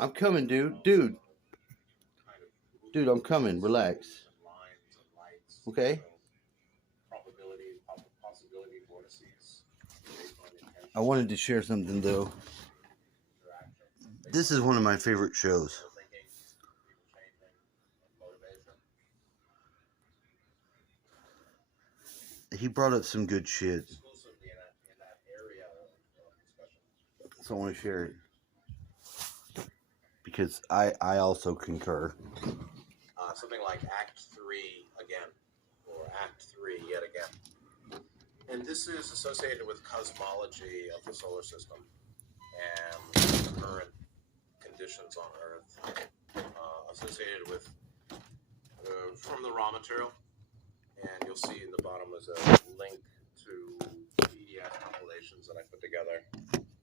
I'm coming, dude. Dude, I'm coming. Relax. Okay? I wanted to share something, though. This is one of my favorite shows. He brought up some good shit. So I want to share it. Because I also concur. Something like Act 3 again, or Act 3 yet again. And this is associated with cosmology of the solar system and current conditions on Earth, associated with from the raw material. And you'll see in the bottom is a link to PDF compilations that I put together.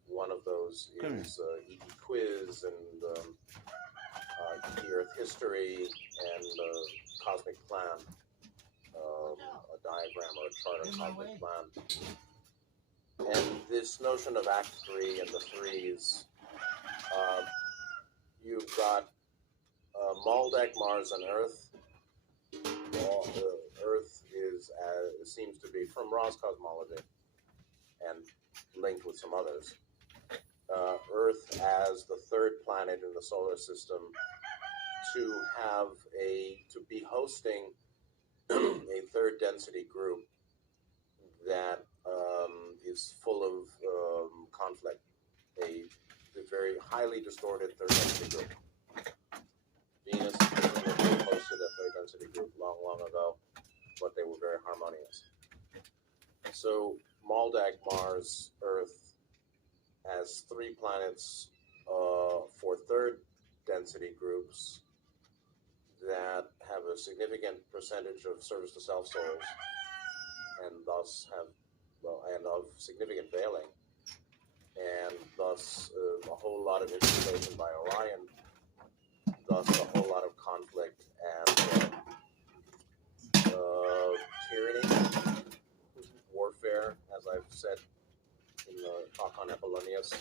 One of those is ET Quiz and ET Earth History and Cosmic Plan, a diagram or a chart of Cosmic Plan. And this notion of Act 3 and the threes, you've got Maldek, Mars, and Earth. Earth seems to be from Ra's cosmology and linked with some others. Earth as the third planet in the solar system to be hosting a third density group that is full of conflict, a very highly distorted third density group. Venus hosted a third density group long, long ago, but they were very harmonious. So Maldek, Mars, Earth as three planets for third density groups that have a significant percentage of service to self souls and thus have, and of significant veiling, and thus a whole lot of intimidation by Orion, thus a whole lot of conflict and tyranny, warfare, as I've said in the talk on Apollonius,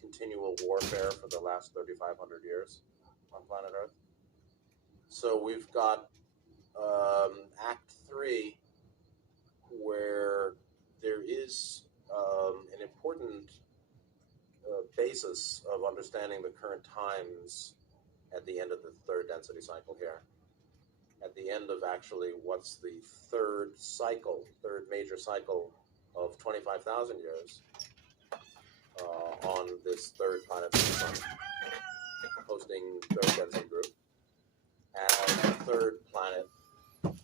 continual warfare for the last 3,500 years on planet Earth. So we've got Act 3, where there is an important basis of understanding the current times at the end of the third density cycle here. At the end of actually what's the third major cycle of 25,000 years on this third planet of the sun, hosting third density group, as a third planet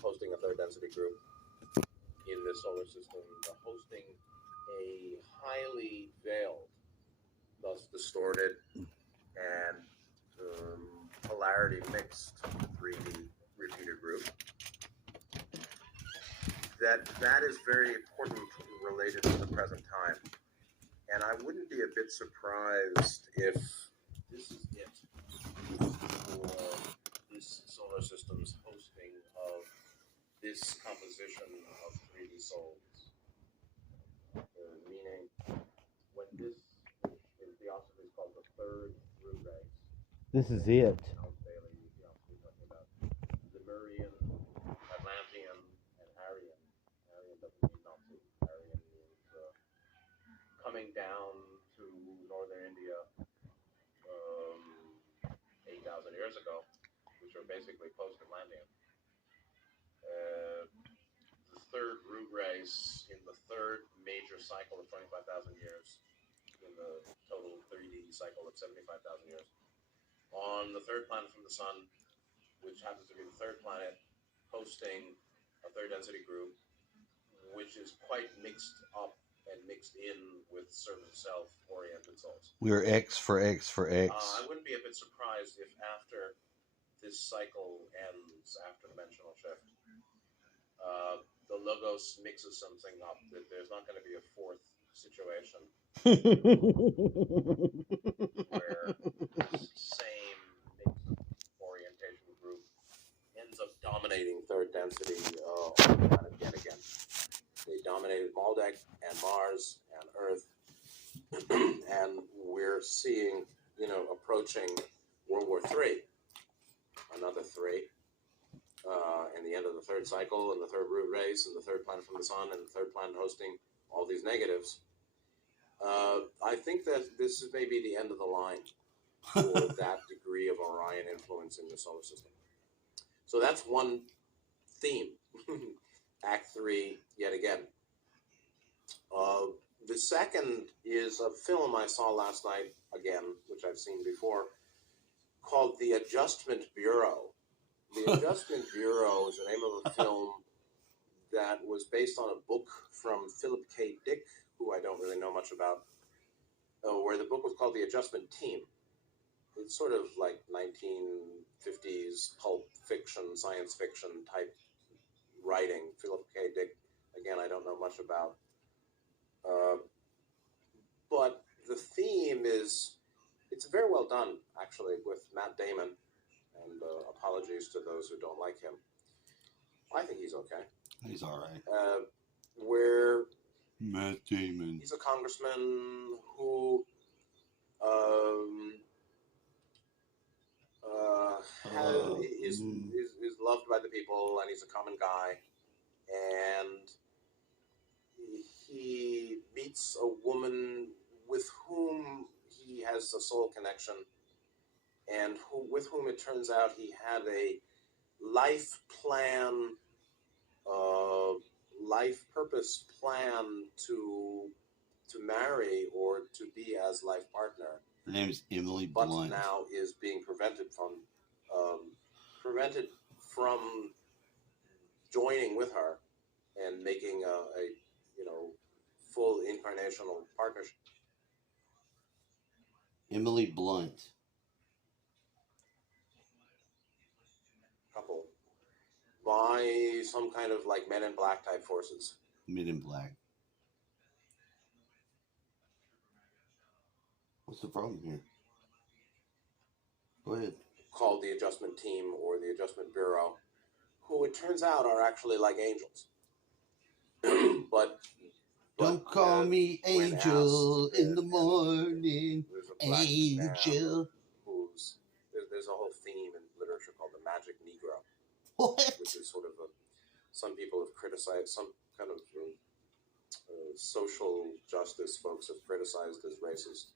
hosting a third density group in this solar system, hosting a highly veiled, thus distorted and polarity mixed 3D repeater group. That is very important related to the present time. And I wouldn't be a bit surprised if this is it for this solar system's hosting of this composition of 3D souls. Meaning, when this, in Theosophy, is called the third root race. This is it. Lemurian, Atlantean, and Aryan. Aryan doesn't mean Nazi. Aryan means coming down to northern India 8,000 years ago, which are basically post-Atlantean. The third root race in the third major cycle of 25,000 years, in the total 3D cycle of 75,000 years, on the third planet from the sun, which happens to be the third planet hosting a third density group, which is quite mixed up and mixed in with certain self-oriented souls. We're X for X for X. I wouldn't be a bit surprised if after this cycle ends, after dimensional shift, the Logos mixes something up, that there's not going to be a fourth situation where this same mixed orientation group ends up dominating third density on the planet yet again. They dominated Maldek and Mars and Earth, and we're seeing, approach approaching World War III, another three, and the end of the third cycle, and the third root race, and the third planet from the sun, and the third planet hosting all these negatives. I think that this is maybe the end of the line for that degree of Orion influence in the solar system. So that's one theme. Act 3, yet again. The second is a film I saw last night, again, which I've seen before, called The Adjustment Bureau. The Adjustment Bureau is the name of a film that was based on a book from Philip K. Dick, who I don't really know much about, where the book was called The Adjustment Team. It's sort of like 1950s pulp fiction, science fiction type writing. Philip K. Dick, again, I don't know much about. But the theme is, it's very well done, actually, with Matt Damon, and apologies to those who don't like him. I think he's okay. He's all right. Where Matt Damon. he's a congressman who is loved by the people, and he's a common guy, and he meets a woman with whom he has a soul connection, and with whom it turns out he had a life plan, life purpose plan to marry or to be as life partner. Her name's Emily But Blunt. now is being prevented from joining with her and making a full incarnational partnership. Emily Blunt. Couple by some kind of like Men in Black type forces. Men in Black. What's the problem here? Go ahead. Called the Adjustment Team or the Adjustment Bureau, who it turns out are actually like angels. but Don't call me when Angel asked, in the morning. there's a black Angel. man who's there's a whole theme in literature called the Magic Negro, What? which is sort of some people have criticized, some kind of social justice folks have criticized as racist.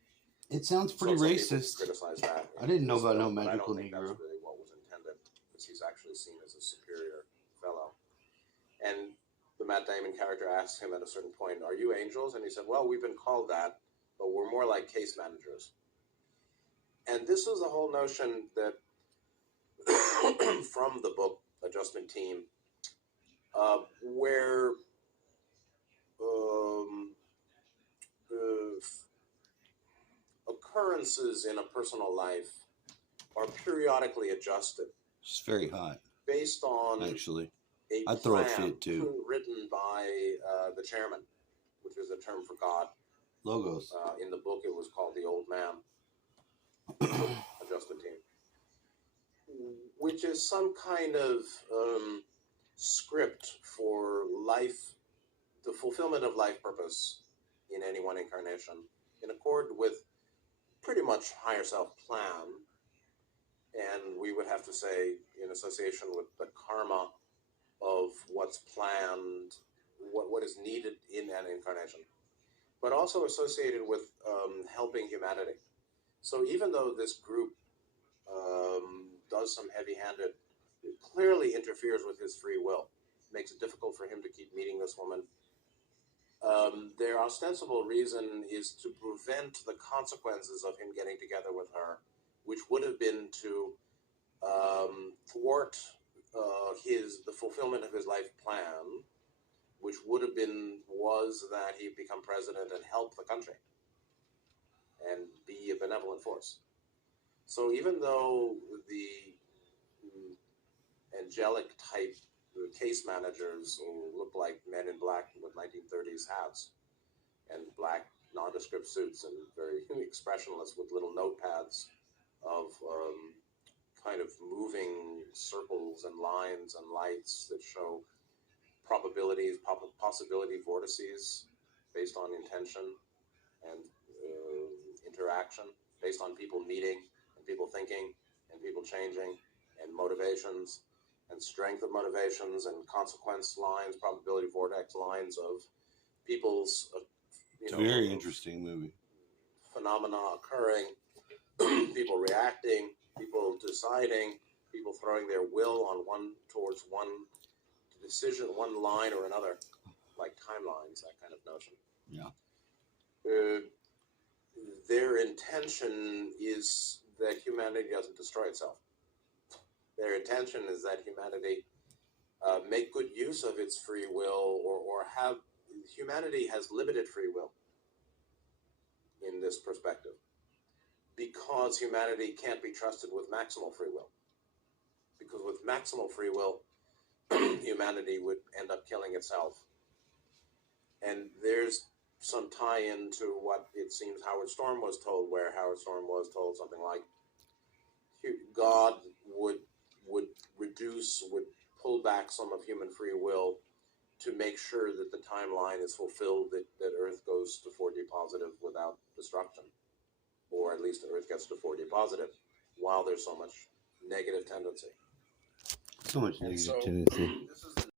It sounds pretty Some people racist. criticize that. I didn't know about no But I magical don't think Negro. that's really what was intended, because he's actually seen as a superior fellow. And the Matt Damon character asked him at a certain point, "Are you angels?" And he said, "Well, we've been called that, but we're more like case managers." And this was the whole notion that from the book Adjustment Team, where occurrences in a personal life are periodically adjusted It's very hot, based on actually. a I'd throw a plan fit, too. written by the chairman, which is a term for God. Logos. In the book, it was called the Old Man Adjustment Team, which is some kind of script for life, the fulfillment of life purpose in any one incarnation, in accord with pretty much higher self plan, and we would have to say in association with the karma of what's planned, what is needed in an incarnation, but also associated with helping humanity. So even though this group does some heavy-handed, it clearly interferes with his free will, makes it difficult for him to keep meeting this woman. Their ostensible reason is to prevent the consequences of him getting together with her, which would have been to thwart the fulfillment of his life plan, which was that he become president and help the country and be a benevolent force. So even though the angelic type case managers who look like Men in Black with 1930s hats and black nondescript suits and very expressionless with little notepads of kind of moving circles and lines and lights that show probabilities, possibility vortices based on intention and interaction, based on people meeting and people thinking and people changing and motivations and strength of motivations and consequence lines, probability vortex lines of people's, It's a very interesting movie. phenomena occurring, people reacting, people deciding, people throwing their will on towards one decision, one line or another, like timelines, that kind of notion. Yeah. Their intention is that humanity doesn't destroy itself. Their intention is that humanity make good use of its free will, or have humanity has limited free will in this perspective, because humanity can't be trusted with maximal free will. Because with maximal free will, humanity would end up killing itself. And there's some tie-in to what it seems Howard Storm was told, where Howard Storm was told something like God would pull back some of human free will to make sure that the timeline is fulfilled, that Earth goes to 4D positive without destruction, or at least Earth gets to 4D positive while there's so much negative tendency. So much And negative so tendency. this is the